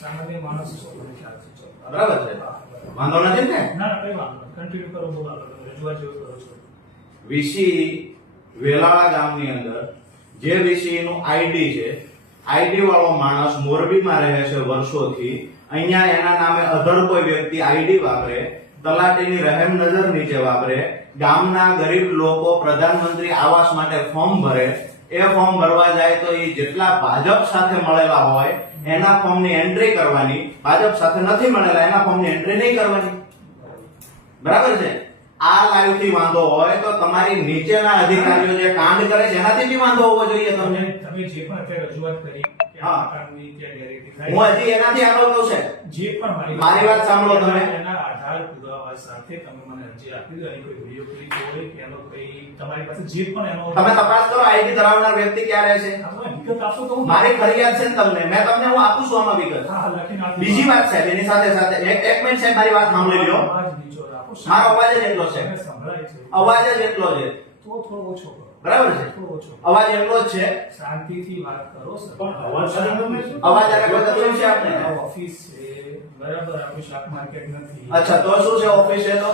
સામાન્ય માણસ છો. મને ખ્યાલ છે બરાબર છે? વાંધો નથી ને? ના ના કઈ વાંધો કન્ટિન્યુ કરો બોલો રજૂઆત જેવું કરો છો. વીસી વેલાળા ગામની અંદર જે વીસી નું આઈડી છે આઈડી વાળો માણસ મોરબીમાં રહે છે વર્ષોથી. અહીંયા એના નામે અધર કોઈ વ્યક્તિ આઈડી વાપરે તલાટીની રહેમ નજર નીચે વાપરે ગામના ગરીબ લોકો પ્રધાનમંત્રી આવાસ માટે ફોર્મ ભરે એ ફોર્મ ભરવા જાય તો એ જેટલા ભાજપ સાથે મળેલા હોય એના ફોર્મની એન્ટ્રી કરવાની. ભાજપ સાથે નથી મળેલા, એના ફોર્મની એન્ટ્રી નહીં કરવાની. બરાબર છે? આ લાઈવથી વાંધો હોય તો તમારી નીચેના અધિકારીઓ જે કાંડ કરે છે, એનાથી બી વાંધો હોવો જોઈએ તમને. તમે જે પણ અત્યારે રજૂઆત કરી હા. પ્રકારની ત્યાં ગેરરીતિ થાય. હું હજી એનાથી આગળ છે. જે પણ મારી મારી વાત સાંભળો તમે. એના આધાર પુરાવા સાથે તમે મને અરજી આપી દો. એની કોઈ વીડિયો ક્લિપ હોય કે એનો કોઈ તમારી પાસે જે પણ એનો તમે તપાસ કરો આઈડી ધરાવનાર વ્યક્તિ ક્યાં રહે છે? વિગત આપશો તો મારી ફરિયાદ છે તમને. મેં તમને હું આપું છું આમાં વિગત. બીજી વાત સાહેબ એની સાથે સાથે. એક એક મિનિટ સાહેબ મારી વાત સાંભળી લ્યો. મારો અવાજ જ એટલો છે. અવાજ જ એટલો છે. તો થોડો ઓછો કરો. બરાબર છે? થોડો ઓછો અવાજ એટલો જ છે? શાંતિથી વાત કરો સર. અવાજ આગળ કોઈ તકલીફ છે આપને ઓફિસ છે બરાબર આપણું શાક માર્કેટ નથી. અચ્છા તો શું છે ઓફિસ છે તો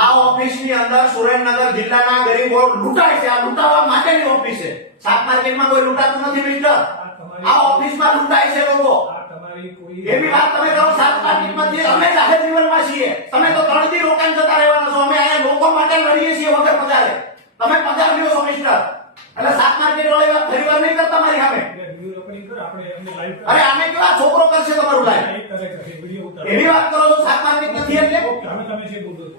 આ ઓફિસની અંદર સુરેન્દ્રનગર જિલ્લાના ગરીબો લૂંટાય છે. આ લૂંટાવા માટેની ઓફિસ છે. શાક માર્કેટમાં કોઈ લૂંટાતું નથી મિસ્ટર. આ ઓફિસમાં ઓફિસમાં લૂંટાય છે લોકો. આ તમારી કોઈ એવી વાત તમે કરો સાત માર્કેટમાં જે અમે જાહેર જીવનમાં છીએ તમે તો ત્રણ દી રોકાણ જતા રહેવાના છો. અમે અહીંયા લોકો માટે લડીએ છીએ વગર પગારે. તમે પગાર લ્યો છો એટલે શાક માર્કેટ વાળી ફરી વાર નહીં કરતા મારી સામે. અરે આને કેવા છોકરો કરશે તમારું લાઈવ એવી વાત કરો છો શાક માર્કેટ નથી એટલે?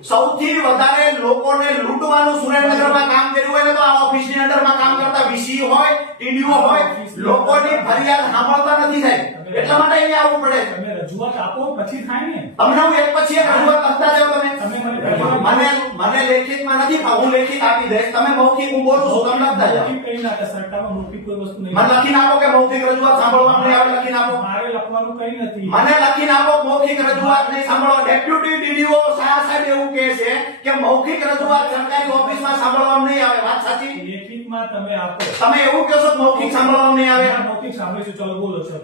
સૌથી વધારે લોકોને લૂંટવાનું સુરેન્દ્રનગરમાં કામ કર્યું હોય ને તો આ ઓફિસની અંદરમાં કામ કરતા વીસી હોય ટીડીઓ હોય લોકોની ફરિયાદ સાંભળતા નથી થાય. એટલા માટે અહીંયા આવવું પડે. તમે રજૂઆત આપો પછી થાય ને. તમને હું એક પછી એક રજૂઆત કરતા જાવ તમે. મને મને લેખિતમાં નથી હું લેખિત આપી દઈશ. તમે મૌખિક હું બોલું છું તમે લખતા જાવ મને લખીને આપો કે મૌખિક રજૂઆત સાંભળવા મને આવે લખીને આપો. મારે લખવાનું કઈ નથી. મને લખીને આપો મૌખિક રજૂઆત નહીં સાંભળવા ડેપ્યુટી ડીડીઓ શાહ સાહેબ એવું કહે છે કે મૌખિક રજૂઆત સરકારી ઓફિસમાં સાંભળવામાં નહીં આવે. વાત સાચી? લેખિતમાં તમે આપો. તમે એવું કહો છો મૌખિક સાંભળવામાં નહીં આવે? આ મૌખિક સાંભળીશું. ચલો બોલો ચલો.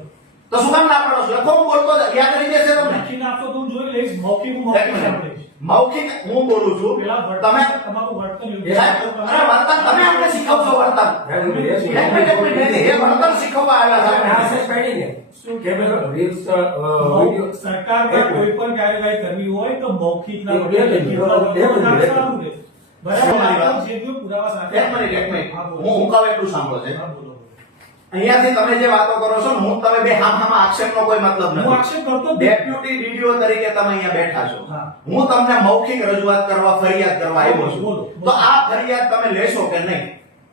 તો શું કામ ના પાડો છો? લખો હું બોલતો યાદ રહી જશે તમને. લખીને આપો તો હું જોઈ લઈશ. મૌખિક મૌખિક મિનિટ. મૌખિક હું બોલું છું તમે વર્તન તમારું વર્તન અરે વર્તન તમે અમને શીખવશો વર્તન. એ વર્તન શીખવવા આવ્યા છે મૌ- સરકારમાં કોઈ પણ કાર્યવાહી કરવી હોય તો મૌખિક ના. બરાબર જે પુરાવા સાથે હા. હું કહું એટલું સાંભળો છે. અહીંયાથી તમે જે વાતો કરો છો હું તમે બે હામ હામ આક્ષેપનો કોઈ મતલબ હું આક્ષેપ કરતો નથી. ડેપ્યુટી ડીડીઓ તરીકે તમે અહીંયા બેઠા છો હા. તમને મૌખિક રજૂઆત કરવા ફરિયાદ કરવા આવ્યો છું. તો આ ફરિયાદ તમે લેશો કે નહીં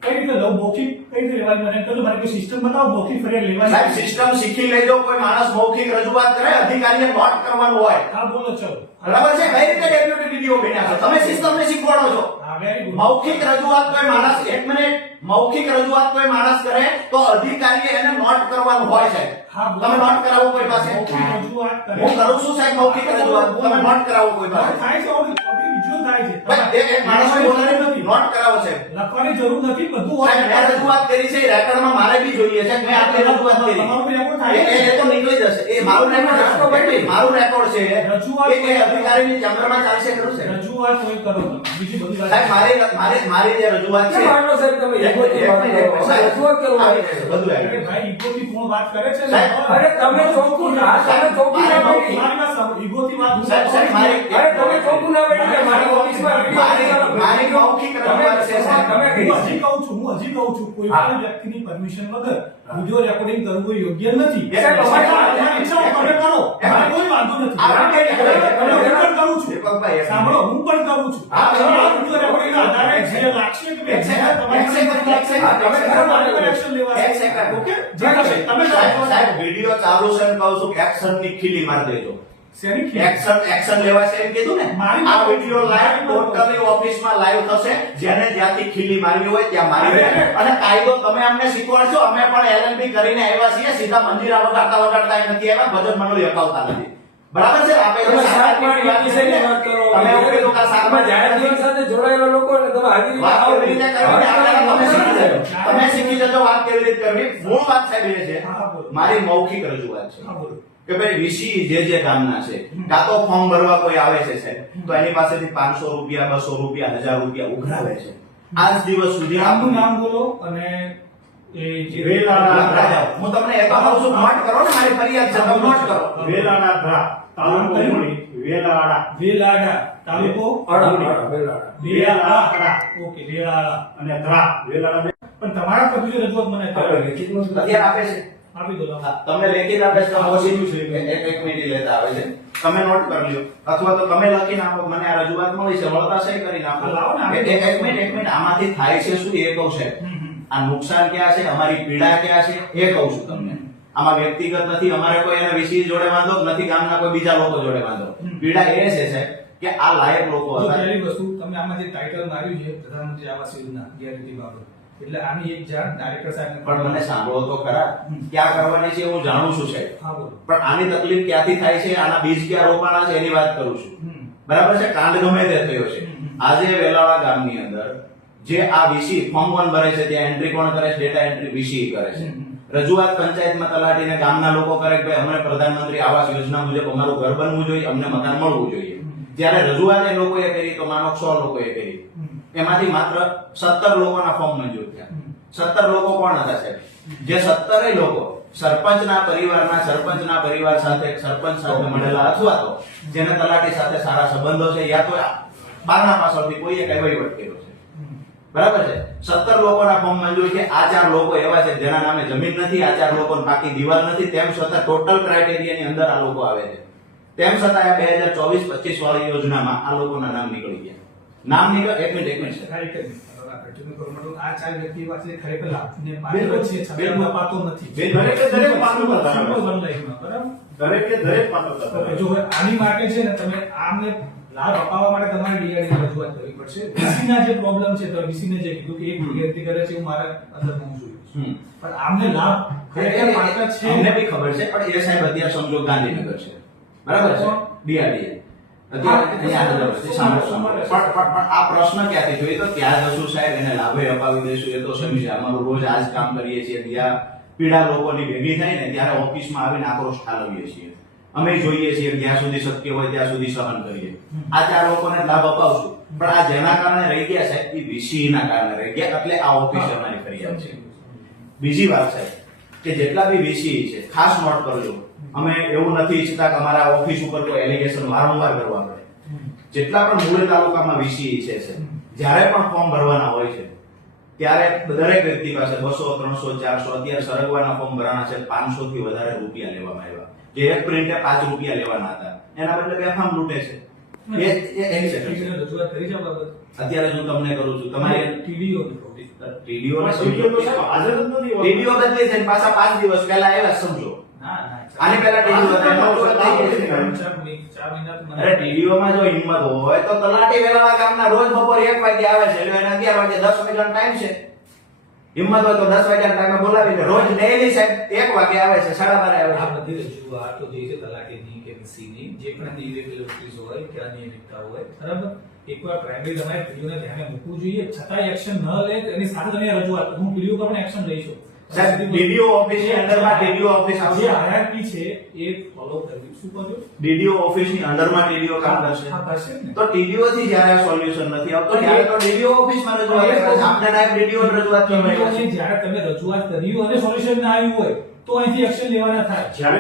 કઈ રીતે લઉં મૌખિક કઈ રીતે લેવાની મને તો મારે કોઈ સિસ્ટમ બતાવો મૌખિક ફરિયાદ સાહેબ સિસ્ટમ શીખી લેજો કોઈ માણસ મૌખિક રજૂઆત કરે અધિકારીને નોટ કરવાનું હોય. હા બોલો ચલો. બરાબર છે? કઈ રીતે ડેપ્યુટી ડીડીઓ બન્યા છો? તમે સિસ્ટમને શીખવાડો છો. મૌખિક રજૂઆત કોઈ માણસ એક મિનિટ મૌખિક રજૂઆત કોઈ માણસ કરે તો અધિકારીએ એને નોટ કરવાનું હોય છે તમે નોટ કરાવો કોઈ પાસે? હું કરું છું સાહેબ મૌખિક રજૂઆત. તમે નોટ કરાવો કોઈ પાસે? છે બીજું થાય છે. બોલાવી નથી. નોટ કરાવો છે લખવાની જરૂર નથી બધું હોય. મેં રજૂઆત કરી છે રેકોર્ડમાં મારે બી જોઈએ છે મેં આટલી રજૂઆત કરી. તમારું રેકોર્ડ એ થાય. એ- એ તો નીકળી જશે. એ મારું રેકોર્ડ મારું રેકોર્ડ છે. રજૂઆત એ ની અધિકારીની ચંદ્રમાં ચાલશે ખરું છે રજૂઆત કોઈ કરો બીજી બધી વાત સાહેબ મારે મારે મારે જે રજૂઆત છે મિનિટ, સાહેબ, આવી જશે, બધું આવી. ભાઈ ઈગોથી કોણ વાત કરે છે સાહેબ, અરે તમે ચોખ્ખું ના તમે ચોખ્ખું ના બેઠી. મારી વાત સાંભળો. ઈગોથી વાત હું સાહેબ, સાહેબ, મારે અરે તમે ચોખ્ખું ના બેઠી કે મારી ઓફિસમાં મારી મારી મૌખિક રજૂઆત છે સાહેબ. તમે હજી કહું છું હું હજી કહું છું કોઈ. પણ વ્યક્તિની પરમિશન વગર વિડિયો રેકોર્ડિંગ કરવું યોગ્ય નથી સાહેબ, તમારી ઈચ્છા તમે કરો. કોઈ વાંધો નથી કરે છે? દીપકભાઈ, સાંભળો હું પણ કરું છું. હા, આ હા. વિડિયો રેકોર્ડિંગના આધારે જે લાગશે કે કરો. વીડિયો ચાલુ છે કહું છું એક્શનની ખીલી મારી દેજો? એક્શન એક્શન લેવાશે એમ કીધું ને? આ વીડિયો લાઈવ ટોટલી ઓફિસમાં લાઈવ થશે. જેને જ્યાંથી ખીલી મારવી હોય ત્યાં મારી અને કાયદો તમે અમને શીખવાડશો અમે પણ એલએલબી કરીને આવ્યા છીએ સીધા મંજીરા વગાડતા વગાડતા નથી આવ્યા ભજન મંડળી અપાવતા નથી. બરાબર છે? આપણે શાકમાં વિશેની વાત કરો. તમે એવું કીધું કે શાકમાં જાહેર સાથે જોડાયેલા લોકો અને તમે હાજરી વાત કેવી રીતે કરવી? તમે શીખી જજો. તમે શીખી જજો વાત કેવી રીતે કરવી? મૂળ વાત સાહેબ એ છે. મારી મૌખિક રજૂઆત છે. કે ભાઈ વીસી જે જે કામના છે કાં તો ફોર્મ ભરવા કોઈ આવે છે સાહેબ તો એની પાસેથી પાંચસો રૂપિયા બસો રૂપિયા હજાર રૂપિયા ઉઘરાવે છે. આજ દિવસ સુધી આપનું નામ બોલો અને. હું તમને એક કહું છું નોટ કરો ને મારી ફરિયાદ છે તમે નોટ કરો. વેલાણા ધરા તાલુકો કયું? મૂળી વેલાડા. તાલુકો અડા, અડા, વેલાડા. વેલાડા. ઓકે વેલાડા. અને ધરા વેલાણા પણ તમારા પર રજૂઆત મને આપણે કરો. લેખિતમાં શું અત્યારે આપે છે. આપી દો તમને લેખિત આપે ઓછી એક એક મિનિટ લેતા આવે છે. તમે નોટ કરી લો અથવા તો તમે લખી નાખો મને આ રજૂઆત મળી છે વળતા સહી કરી નાખો. લાવો ને. એક એક મિનિટ એક મિનિટ. આમાંથી થાય છે શું એ કહું છે. આ નુકસાન ક્યાં છે? અમારી પીડા ક્યાં છે? એ કહું છું તમને. આમાં વ્યક્તિગત નથી અમારે કોઈ એના વિશે જોડે વાંધો નથી ગામના કોઈ બીજા લોકો જોડે વાંધો. પીડા એ છે સાહેબ કે આ લાયક લોકો હતા. પહેલી વસ્તુ તમે આમાં જે ટાઇટલ માર્યું છે પ્રધાનમંત્રી આવાસ યોજના ગેરરીતિ બાબત એટલે આની એક જાણ ડાયરેક્ટર સાહેબ પણ મને સાંભળો તો ખરા. ક્યાં કરવાની છે હું જાણું છું સાહેબ. પણ આની તકલીફ ક્યાંથી થાય છે? આના બીજ ક્યાં રોપાણા છે એની વાત કરું છું. બરાબર છે? કાંડ ગમે તે થયો છે. આજે વેલાળા ગામની અંદર જે આ વીસી ફોર્મ વન ભરે છે ત્યાં એન્ટ્રી કોણ કરે છે? ડેટા એન્ટ્રી વીસી કરે છે. રજૂઆત પંચાયતમાં તલાટીને ગામના લોકો કરે કે ભાઈ અમને પ્રધાનમંત્રી આવાસ યોજના મુજબ અમારું ઘર બનવું જોઈએ અમને મકાન મળવું જોઈએ. ત્યારે રજૂઆત એ લોકોએ કરી તો માનો સો લોકોએ કરી. એમાંથી માત્ર સત્તર લોકોના ફોર્મ મંજૂર થયા. સત્તર લોકો કોણ હતા સાહેબ? જે સત્તરે લોકો સરપંચના પરિવારના સરપંચના પરિવાર સાથે સરપંચ સાથે મળેલા અથવા તો જેને તલાટી સાથે સારા સંબંધો છે યા તો બારના પાછળથી કોઈએ કઈ વહીવટ કર્યો છે. બરાબર છે? સત્તર લોકોના ફોર્મ મંજૂર છે. આ ચાર લોકો એવા છે જેના નામે જમીન નથી આ ચાર લોકો પાકી દિવાલ નથી. તેમ છતાં ટોટલ ક્રાઇટેરિયાની અંદર આ લોકો આવે છે. તેમ છતાં બે હજાર ચોવીસ પચીસ વાળી યોજનામાં આ લોકોના નામ નીકળી ગયા. નામ નીકળ એક મિનિટ એક મિનિટ આ ચાર વ્યક્તિ છે ખરેખર લાભને પાત્ર છે. નથી. દરેકે દરેક પાત્ર બરાબર? દરેકે દરેક પાત્ર જો આની માટે છે ને તમે આમને લાભ અપાવવા માટે તમારે ડીઆરડી ની રજૂઆત કરવી પડશે. વીસીના જે પ્રોબ્લેમ છે તો વીસીને ને જે કીધું કે એક વિદ્યાર્થી કરે છે એવું મારા અંદર હોવું જોઈએ હમ. પણ આમને લાભ ખરેખર પાત્ર છે. અમને બી ખબર છે પણ એ સાહેબ અત્યારે સમજો ગાંધીનગર છે. બરાબર છે? ડીઆરડી હા, આ પ્રશ્ન ક્યાંથી જોઈએ તો ત્યાં જશું સાહેબ? એને લાભે અપાવી દઈશું એ તો સમજે અમારું રોજ આજ કામ કરીએ છીએ. ત્યાં પીડા લોકોની ભેગી થાય ને ત્યારે ઓફિસમાં આવીને આક્રોશ ઠાલવીએ છીએ. અમે જોઈએ છીએ જ્યાં સુધી શક્ય હોય ત્યાં સુધી સહન કરીએ. આ ચાર લોકોને લાભ અપાવશું. પણ આ જેના કારણે રહી ગયા સાહેબ? એ ના કારણે રહી ગયા. એટલે આ ઓફિસ ફરિયાદ છે. બીજી વાત છે કે જેટલા બી વીસી છે, ખાસ નોટ કરજો. અમે એવું નથી ઈચ્છતા કે અમારા ઓફિસ ઉપર કોઈ એલિગેશન વારંવાર કરવા પડે. જેટલા પણ મૂળ તાલુકામાં વીસી છે છે જ્યારે પણ ફોર્મ ભરવાના હોય છે, ત્યારે દરેક વ્યક્તિ પાસે બસો, ત્રણસો, ચારસો, અત્યારે સરગવાના ફોર્મ ભરવાના છે પાંચસો થી વધારે રૂપિયા લેવામાં આવ્યા. જે એક પ્રિન્ટે પાંચ રૂપિયા લેવાના હતા. એના બદલે બેફામ લૂંટે છે. અત્યારે હું તમને કરું છું તમારી. TDO TDO. ટીડીઓ બદલી છે પાછા પાંચ દિવસ પહેલા આવ્યા સમજો. પહેલા અરે ટીડીઓમાં જો હિંમત હોય તો તલાટી વેલાવા ગામના રોજ બપોર એક વાગે આવે છે. એટલે એને અગિયાર વાગે દસ મિનિટ ટાઈમ છે. હિંમત હોય તો દસ વાગ્યા ટાઈમે બોલાવીને રોજ ડેલી સાહેબ એક વાગે આવે છે, સાડા બારે આવે આ બધી રજૂઆતો જે છે તલાટીની કે વીસીની જે પણ ઇરેગ્યુલરિટીઝ હોય કે અનિયમિતતા હોય, બરાબર? એકવાર પ્રાઇમરી તમારે પીડીઓને ધ્યાને મૂકવું જોઈએ. છતાંય એક્શન ન લે એની સાથે તમે રજૂઆત, હું પીડીઓ પર પણ એક્શન લઈશું. ડીડીઓ ઓફિસની અંદરમાં ડીડીઓ ઓફિસ આવશે? હાયરાર્કી છે એ ફોલો કરવી શું કહો ડીડીઓ ઓફિસની અંદરમાં ડીડીઓ કામ કરશે. તો ડીડીઓ થી જ્યારે સોલ્યુશન નથી આવતો ત્યારે તો ડીડીઓ ઓફિસમાં રજૂઆત કરે છે. આપણે નાયબ ડીડીઓ રજૂઆત કરવા જ્યારે તમે રજૂઆત કરી અને સોલ્યુશન ના આવ્યું હોય તો અહીંથી એક્શન લેવાના થાય.